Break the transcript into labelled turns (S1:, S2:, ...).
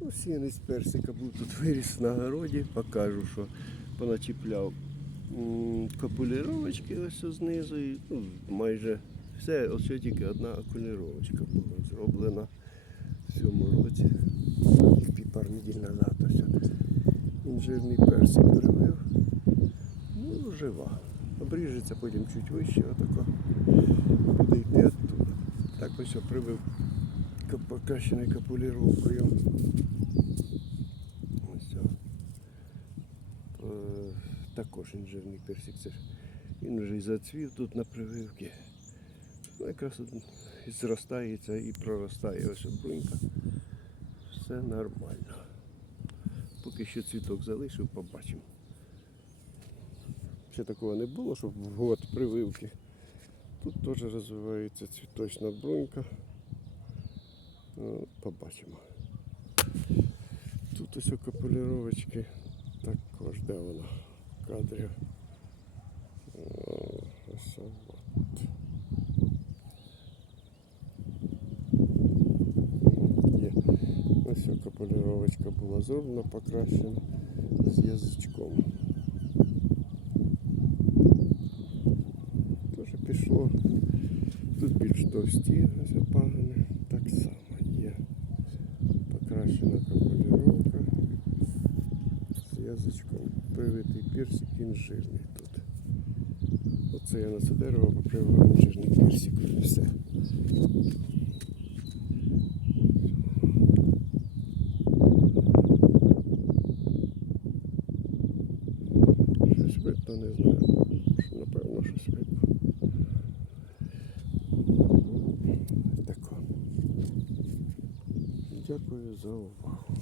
S1: Ну, сінець персика був тут виріс на городі, покажу, що поначіпляв капуліровочки ось знизу. І, ну, майже все, ось тільки одна окуліровочка була зроблена в цьому році. І пару неділь назад ось інжирний персик привив. Ну, жива. Обріжеться потім чуть вище, отако буде йти оттуда. Так ось я привив кап- покращений капуліровкою. Ось о. Е, також інжирний персик. Це він вже і зацвів тут на прививці. Ну, якраз і зростається і проростає ось брунька. Все нормально. Поки що цвіток залишив, побачимо. Ще такого не було, щоб в прививки. Тут теж розвивається цвіточна брунька. Ну, побачимо. Тут ось у капуліровочки також, де вона в кадрі. О, Ось от. Є. Ось о, капуліровочка була зроблена, покращена з язичком. Теж пішло. Тут більш товсті ось пагани. Так само є. Покращена капуліровка з язичком. Привитий персик інжирний тут. Оце я на це дерево попривив інжирний персик. і Все. Щось видно, не знаю. Що, Напевно, щось видно. Так. Дякую за увагу.